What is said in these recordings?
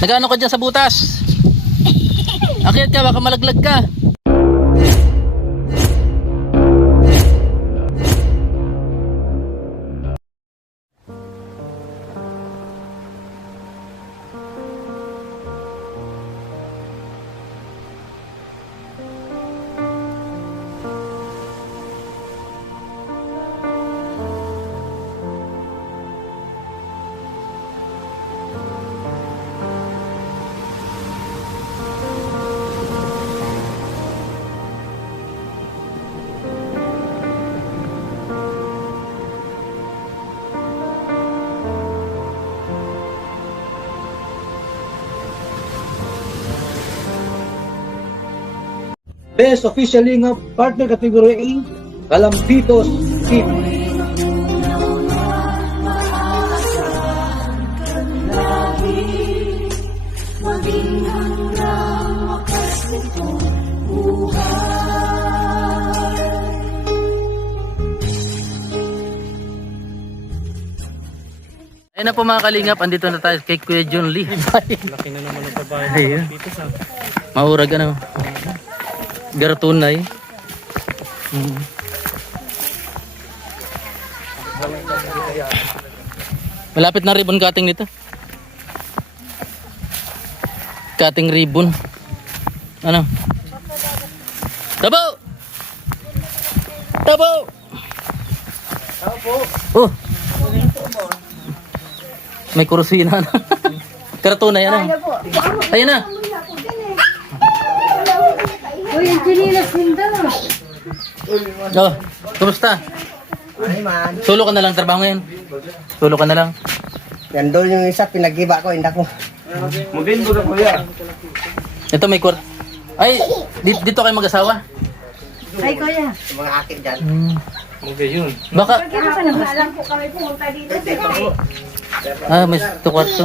Nag-ano ka dyan sa butas? Akyat ka, baka malaglag ka. Best official Lingap partner category A, Kalampitos Team. Ayun na po mga kalingap, andito na tayo kay Kuya John Lee. Laki na naman ang babae Ayun. dito sa. Maurag ano. Garatunay. Malapit na ribbon cutting nito. Cutting ribbon. Ano? Tabo! Tabo! Oh! May kurusina na. Karatunay ano? Ayun na. Uy, yung chinilas hindi. Oh, kumusta? Ay man, Solo ka na lang trabaho ngayon? Solo ka na lang? yan doon yung isa pinag-iba ko, hindi ko. Mugin ko na kuya. Ito may court. Ay, dito kayo mag-asawa? Ay, kuya. Yung mga akin dyan. Okay yun. Baka, Alam po kami pumunta dito. may ito kwarto.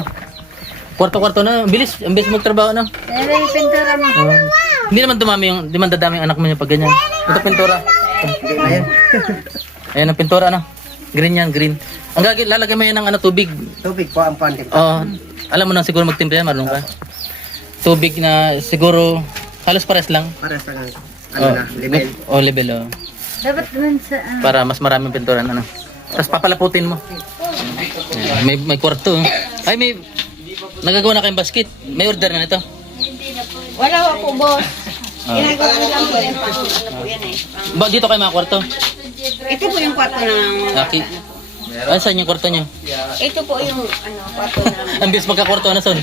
Kwarto-kwarto na, bilis, ang bilis magtrabaho na. Pero yung pintura mo. Hindi naman dumami yung, di man dadami yung anak mo niya pag ganyan. Ito pintura. Hindi na yan. Ayan ang pintura, ano? Green yan, green. Ang lalagay mo yan ng ano, tubig. Tubig po ang pandem. Alam mo na siguro magtimpla yan, marunong ka. Tubig na siguro, halos pares lang. Para sa ano na, level. Level, Dapat naman sa... para mas maraming pintura, ano. Tapos papalaputin mo. Ayan, may kwarto. Ay, may, nagagawa na kayong basket. May order na nito. Wala po, boss. Ah. Ginagawa na lang po yan. Ano po yan eh. Ba, dito kayo mga kwarto? Ito po yung kwarto ng... Laki. Ano saan yung kwarto nyo? Ito po yung kwarto ng... Ang bilis magkakwarto na son.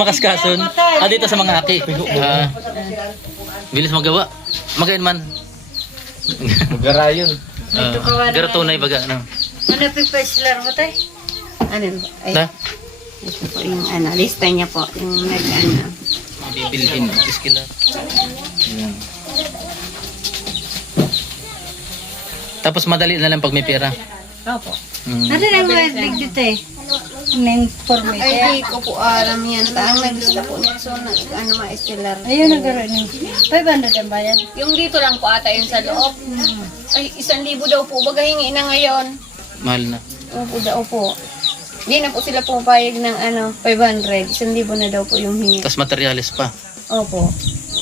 Makaskason. Dito sa mga aki. Bilis magawa. Magayon man. Magarayon. Garatunay baga. Ano? Ano pipeslar mo tayo? Ano ba? Ay, Ta? ito po yung lista niya po. Yung Bibilhin. Iskila. Ayan. Tapos madali na lang pag may pera. Opo. Mm. Ano lang mga dito eh? Information. Ay, di ko po alam yan. Ang naglista po niya. So, ma-estelar. Ayun, nagkaroon ng 500 ang bayad. Yung dito lang po ata yun sa loob. Ay, 1,000 daw po. Baga hingi na ngayon. Mahal na. Opo daw po. Hindi na po sila pumapayag ng 500. 1,000 na daw po yung hingi. Tapos materialis pa. Opo.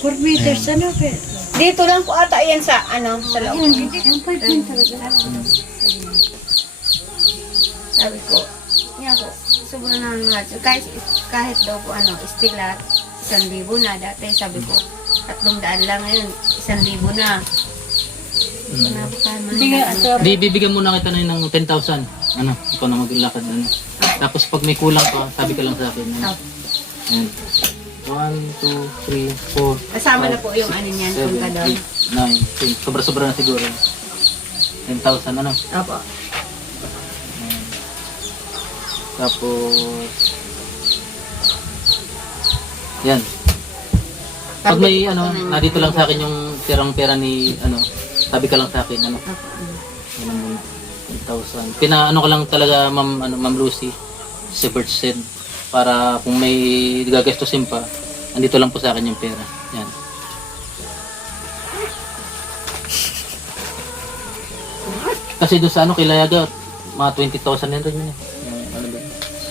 4 meters, ano? Dito lang po ata yan sa sa loob. Sabi ko, yan po. Sobrang naman mahal. So, kahit daw po estilat, 1,000 na. Dati sabi ko, 300 lang ngayon. 1,000 na. Hindi nga, Di bibigyan muna kita na yun ng 10,000. Ano? Ikaw na maglakad. Ano? Tapos pag may kulang pa, sabi ka lang sa akin. Ano? Ayan. 1, 2, 3, 4. Kasama na po yung niyan, punta doon. 9, 10. Sobra-sobra na siguro. 10,000 ano? Opo. Tapos yan. Pag may nandito lang sa akin yung tirang pera ni sabi ka lang sa akin ano. Ano mo 10,000. Pinaano ka lang talaga Ma'am Lucy si Bert said para kung may gagastusin pa, andito lang po sa akin yung pera. Yan. Kasi doon sa Kilayaga, mga 20,000 yan rin yun eh. Ano ba?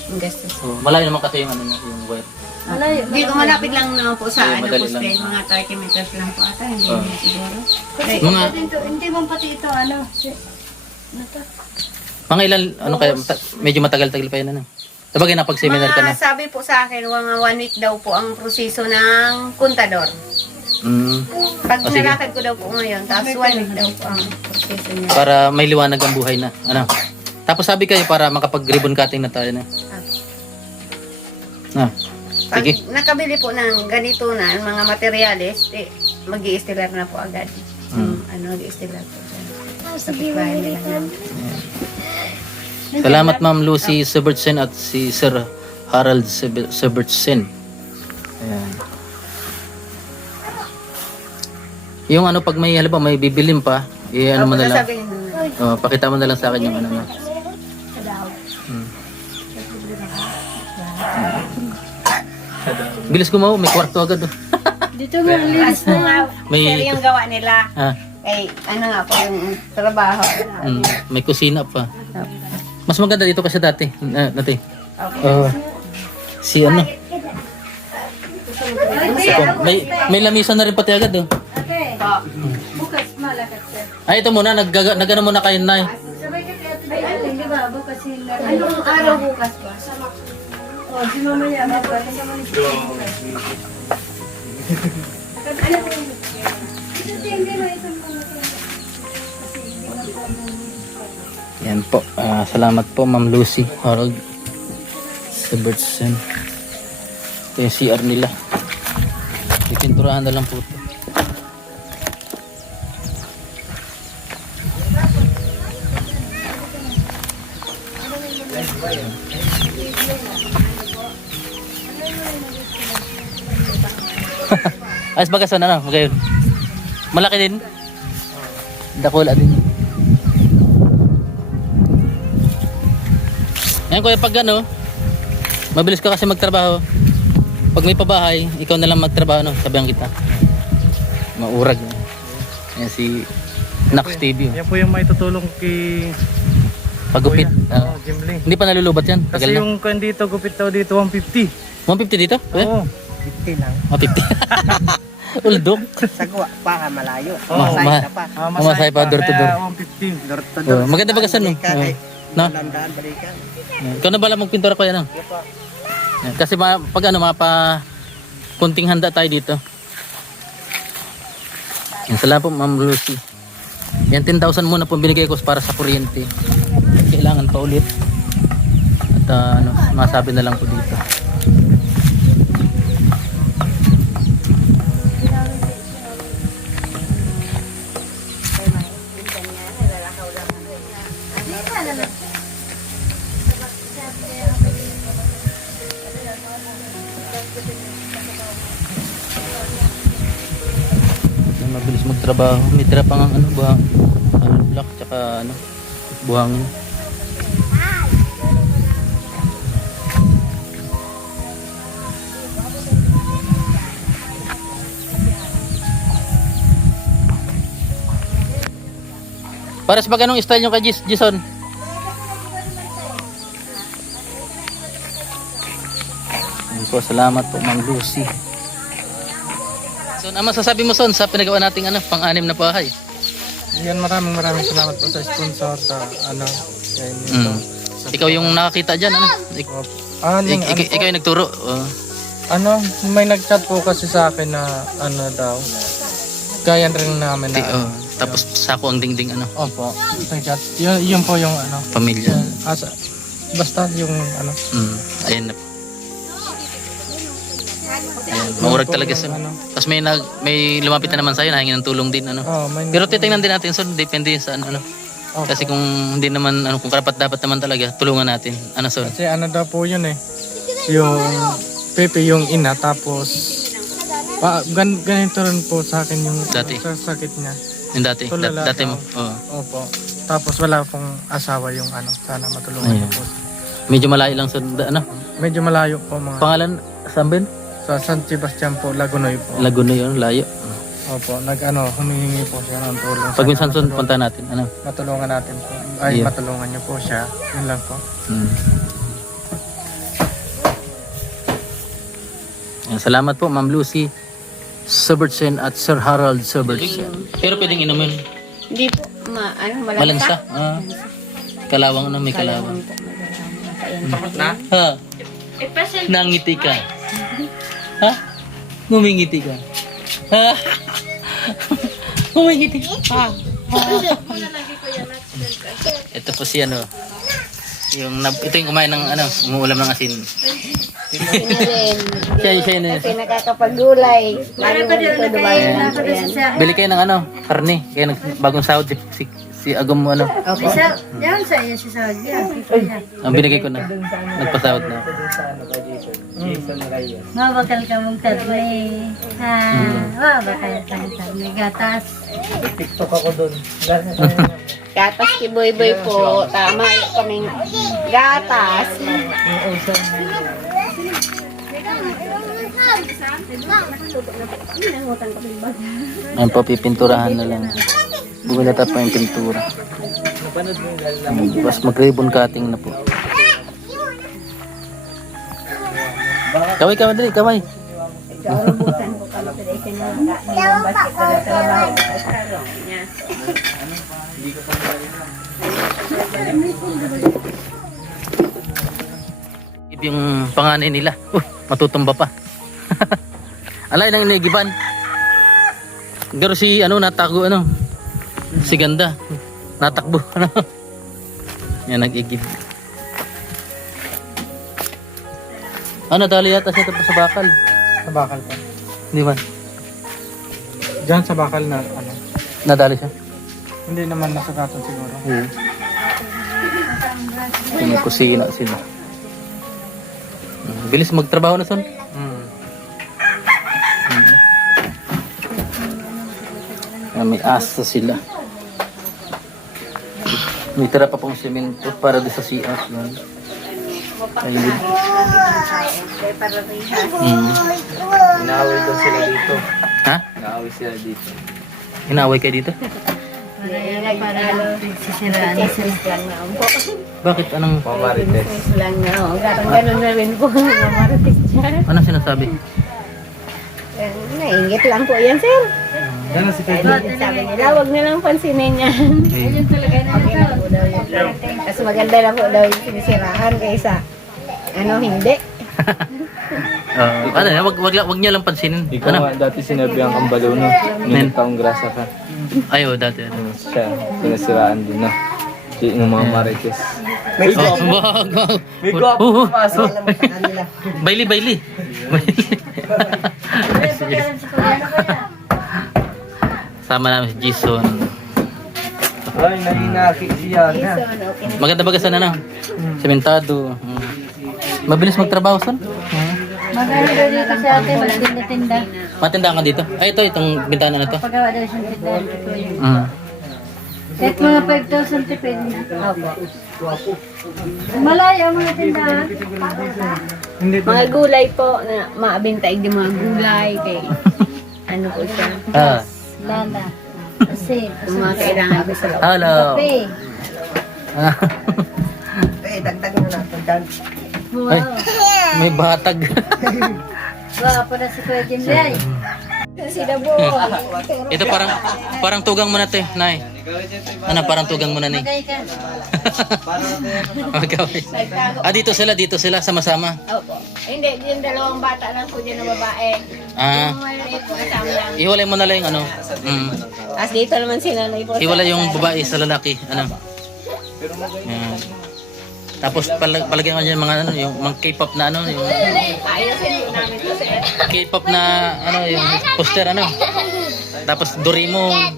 Ang gastos. So, malayo naman kasi yung ano niya, yung wire. Hindi ko malapit lang naman po sa Ay, ano madali po lang. Spain, mga 30 meters lang po ata, hindi Oh. naman siguro. Mga, Hindi mo pati ito, ano? mga ilan, ano kaya, medyo matagal-tagal pa yun, ano? Sabagay napag-seminar ka na. Sabi po sa akin, mga 1 week daw po ang proseso ng kontador. Pag O, sige. nilakad ko daw po ngayon, tapos 1 week daw po ang proseso niya. Para may liwanag ang buhay na, ano? Tapos sabi kayo para makapag-ribbon cutting na tayo na. Ah, Pag sige. nakabili po ng ganito na, mga materyales, mag-i-stellar na po agad. Mag-i-stellar po. Sa bahay nila namin. Salamat Ma'am Lucy Sebertsen at si Sir Harold Sebertsen. Ayan. Yung ano, pag may halimbawa may bibilin pa, ano mo na lang. Sasabihin mo. Pakita mo na lang sa akin yung ano mo. Bilis gumawa, may kwarto agad. Oh. Dito nga, linis Kaso nga, May- sir, yung gawa nila. Ah, Kay, ano nga po, yung trabaho. may kusina pa. Mas maganda dito kasi dati. Dati. Okay. Si ano? May lamisan na rin pati agad. Oh. Okay. Po. Bukas, malakas sir. Ay, ito muna. Nagano muna kayo na. Ay, ano, di ba? Bukas yung Anong araw bukas po? Oh, di mamaya, bukas. Yan po. Salamat po Ma'am Lucy Harold Sebertsen. Ito yung CR nila. Ipinturahan na lang po ito. Ayos bagasan ano? Magayon. Malaki din. Dakula din. Ngayon kuya, pag ano, mabilis ka kasi magtrabaho. Pag may pabahay, ikaw na lang magtrabaho, no? Sabihan kita. Maurag. Yan si Nax TV. Yan po yung may tutulong kay Pagupit. Kuya. Jimly. Hindi pa nalulubat yan. Kasi Tagal na. yung kan dito, gupit daw dito, 150. 150 dito? Kuya? Oo. 50 lang. 150. Uldok. Sagwa pa, malayo. Oo. Masay ka pa. Mamasay pa, door to door. Kaya 150. Door to door. Oh, maganda ba kasi, no? Balikan, Oo. ay, No? landaan, balikan. Ikaw na bala magpintura ko yan, no? Yan po. Yan. Kasi pag ano, mapa kunting handa tayo dito. Yan, salamat po Ma'am Lucy. Yan 10,000 muna po binigay ko para sa kuryente. Kailangan pa ulit. At ano, masabi na lang po dito. Yan, mabilis magtrabaho. May tira pang ang ano, buhang block tsaka ano, buhangin. Para sa pag anong style yung kay Jason? Yan po, salamat po Ma'am Lucy. So, ano masasabi mo Son sa pinagawa nating ano, pang-anim na bahay? Yan, maraming salamat po sa sponsor sa ano. Kay Nito. Ikaw yung nakakita dyan, ano? Ikaw yung nagturo. Ano, may nag-chat po kasi sa akin na ano daw. Kaya rin namin na. Tapos sako ang dingding, ano, Opo, nag-chat. Yun po yung ano. pamilya. Basta yung ano. Ayun na. Ayan, maurag talaga sa. Ano. Tapos may lumapit na naman sa'yo, nahingin ng tulong din, ano. Oh, may Pero titingnan din natin, so depende sa ano. Opo. Kasi kung hindi naman, ano, kung karapat dapat naman talaga, tulungan natin. Ano, Son? Kasi ano daw po yun eh. Yung Pepe yung ina tapos ganito rin po sa akin yung Dati. sa sakit niya. Yung dati, Tulala dati mo. daw. Oo. Opo. Tapos wala pong asawa yung ano. Sana matulungan niyo po. Medyo malayo lang sa, ano, Medyo malayo po mga. pangalan, saan ba yun? Sa San Sebastian po, Lagunoy po. Laguna yun, layo. Opo, humihingi po siya ng tulong. Pag minsan Son, Sana punta natin, ano. matulungan natin po. Ay, Yeah. matulungan niyo po siya. Yun lang po. Ayan, salamat po Ma'am Lucy Sobertsen at Sir Harold Sobertsen. Pero pwedeng inumin. Hindi po, malansa. Malansa. Kalawang may kalawang. Na? Ha? Nangiti ka. Ha? Ngumingiti ka. Ha? Ngumingiti ka. Ito po si ano. Ito yung kumain ng umuulam ng asin. Siya yun. Kasi nakakapagulay. Lalo mo dito dumayo. Bili kayo ng karne. Kaya bagong sahod si Agum mo Yan sa iya si Sagya. Ang binigay ko na. Nagpasahod na. Mabakal ka mong karne. Ha, mabakal ka mong karne. Gatas. Gatas si Boy Boy po. Tama kaming gatas. Ayan po, pipinturahan na lang. Bumili tayo pa yung pintura. Tapos mag-ribbon cutting na po. Kaway, dali, kaway. Yung panganay nila. Matutumba pa. Alay nang inigiban. Pero si natago si ganda. Natakbo Yan nag-igib. Dali yata siya tapos sa bakal. Sa bakal pa. Hindi man. Diyan sa bakal na Nadali siya. Hindi naman nasakatan siguro. Oo. May kusina sila. Bilis magtrabaho na son. May asa sila. May tira pa pong semento para doon sa CR. Yan. Ayun. Inaaway daw sila dito. Ha? Inaaway sila dito. Inaway kayo dito? Para sisiraan sila. Bakit? Anong... Pamarites. Lang na. Ganun na rin po. Mamaratis dyan. Anong sinasabi? Nainggit lang po yan, sir. Yan na si Pedro. Sabi nila, huwag nilang pansinin yan. Eh, Kasi maganda na po daw yung sinisirahan kaysa hindi. wag niyo lang pansinin. Ikaw nga dati sinabi ang kambalo no. Nung taong grasa ka. Ayo dati. Siya, sinasiraan din na. Yung mga marites. Baili. Sama namin si Jason. Ay, nahinaki siya. Maganda ba kasi sementado. Mabilis magtrabaho son. Maganda daw dito sa atin, magtinda-tinda. Matindahan ka dito? Ay, itong bintana na to. Pagawa daw siyang tindahan. Kahit mga 5,000 tipid na. Malayo ang mga tindahan. Hindi Mga gulay po na maabintaig din mga gulay kay po siya. Lala. Kasi, Yung mga kailangan ko sa loob. Hello. kape. Dagdag mo na. Dagdag. Ay, Wow. may batag. Gwapo na si Kuya Jimlay. Ito parang tugang mo na to, Nay. Parang tugang mo na ni. Magay ka. Magkaway. Dito sila sama-sama. Opo. Hindi, yung dalawang bata lang po dyan na babae. Yung maliit po kasama lang. Iwalay mo na lang yung As dito naman sila na po. iwalay yung babae sa lalaki. Yan. Tapos palagyan ko dyan mga yung mga K-pop na yung Ayusin po namin to sir. K-pop na yung poster Tapos Doraemon,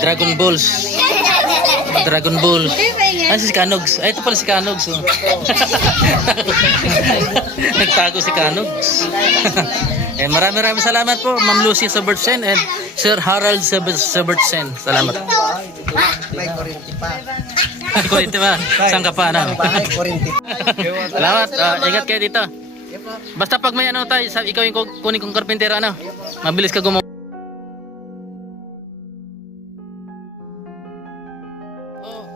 Dragon Balls. Dragon Ball. Si Canogs. Ay, ito pala si Canogs. Nagtago si Canogs. Maraming salamat po, Ma'am Lucy Sobertsen and Sir Harold Sobertsen. Salamat. May 40 pa. Kulit ba? Saan ka pa? Bahay, 40. Salamat. Ingat kayo dito. Basta pag may tayo, ikaw yung kunin kong karpintero, mabilis ka gumawa.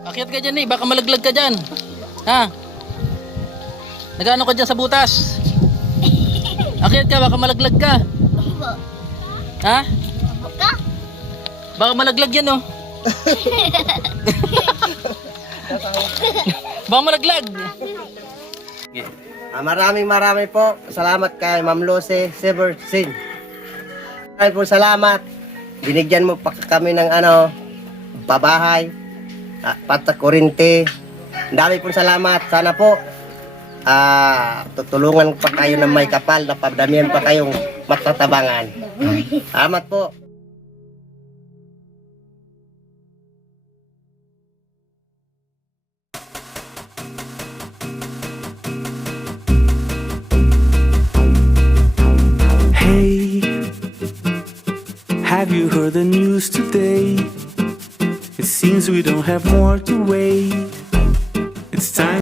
Akyat ka dyan baka malaglag ka dyan. Ha? Nag-ano ka dyan sa butas? Akyat ka, baka malaglag ka. Ha? Baka malaglag yan, oh. Baka malaglag. Maraming po salamat kay Ma'am Lucy Seversin. Maraming po salamat. Binigyan mo pa kami ng pabahay, patakurinte. Ang dami po salamat. Sana po tutulungan pa kayo ng may kapal na padamihan pa kayong matatabangan. Salamat po. Hey, have you heard the news today? It seems we don't have more to wait.